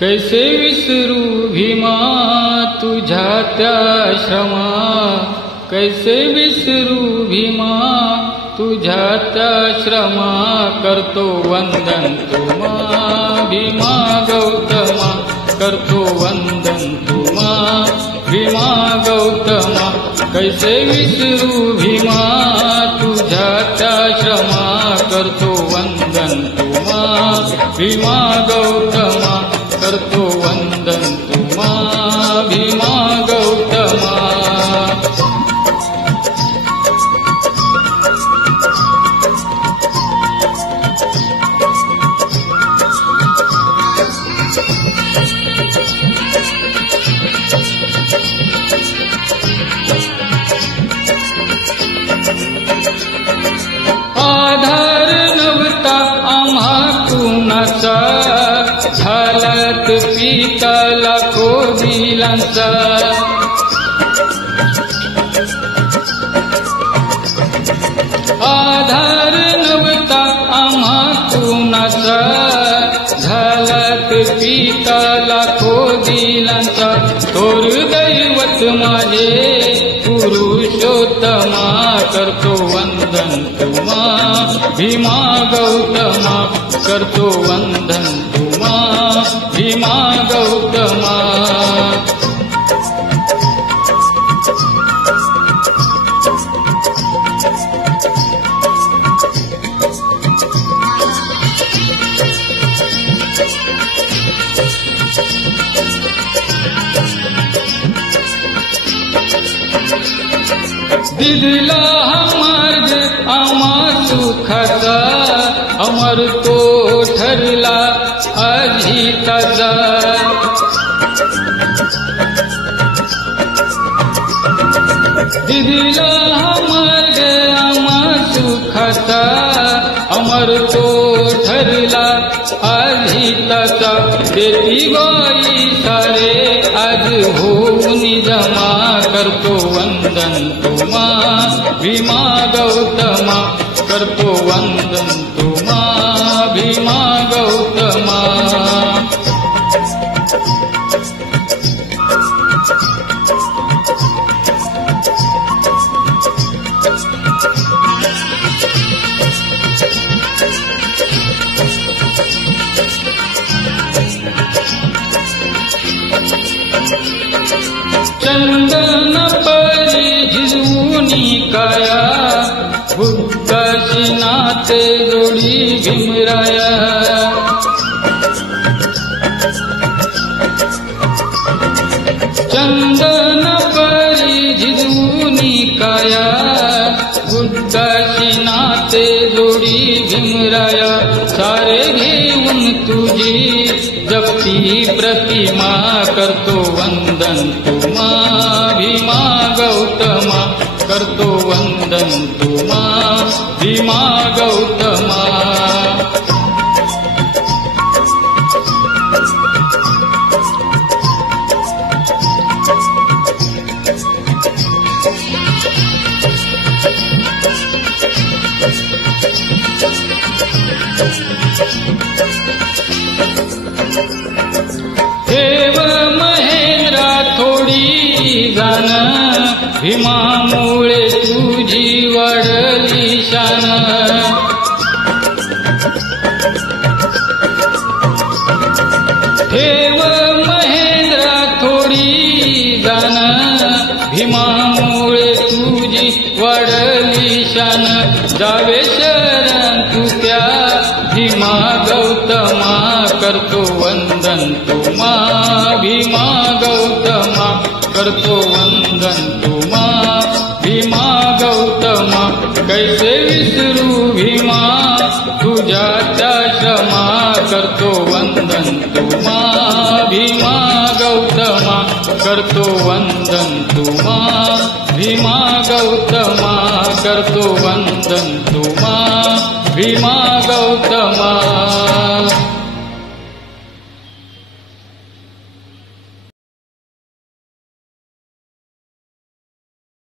कैसे विसरू भीमा तुझ्या त्या श्रमा, कैसे विसरू भीमा तुझ्या त्या श्रमा, करतो वंदन तुम्हा भीमा गौतमा, करतो वंदन तुम्हा भीमा गौतमा, कैसे विसरू भीमा तुझ्या त्या श्रमा, करतो वंदन तुम्हा भीमा गौतमा, करतो वंदन तुम्हा भीमा गौतमा। आधार नव्हता आम्हा कुणाचा, झालात पिता लाखो दिलांचा, आधार नव्हता आम्हा कुणाचा, झालात पिता लाखो दिलांचा, थोर दैवत माझे पुरुषोत्तमा, करतो वंदन तुम्हा भीमा गौतमा, करतो वंदन तुम्हा भीमा गौतमा। दिला हा मार्ग आम्हा सुखाचा, अमर तो ठरला अजिताचा, दिला हा मार्ग आम्हा सुखाचा, अमर तो ठरला अजिताचा, देती बाई सारे आज होऊन जमा, करतो वंदन तुम्हा भीमा गौतमा, करतो वंदन तुम्हा भीमा गौतमा। चंदन परी झिजवूनी काया, बुद्धाशी नाते जोडी भीमराया, चंदन परी झिजवूनी काया, बुद्धाशी नाते जोडी भीमराया, सारे घेऊन तुझी जपती प्रतिमा, करतो वंदन तुम्हा भीमा गौतमा, करतो वंदन तुम्हा भीमा गौतमा। देव महेंद्रा थोडी जाण, भीमामुळे तुझी वाढली शान, देव महेंद्रा थोडी जाण, भीमामुळे तुझी वाढली शान, जावे शरण तू त्या भीमा गौतमा, करतो वंदन तुम्हा भीमा गौतमा, करतो वंदन तुम्हा भीमा गौतमा, कैसे विसरू भीमा तुझ्या त्या श्रमा, करतो वंदन तुम्हा भीमा गौतमा, करतो वंदन तुम्हा भीमा गौतमा, करतो वंदन तुम्हा भीमा गौतमा।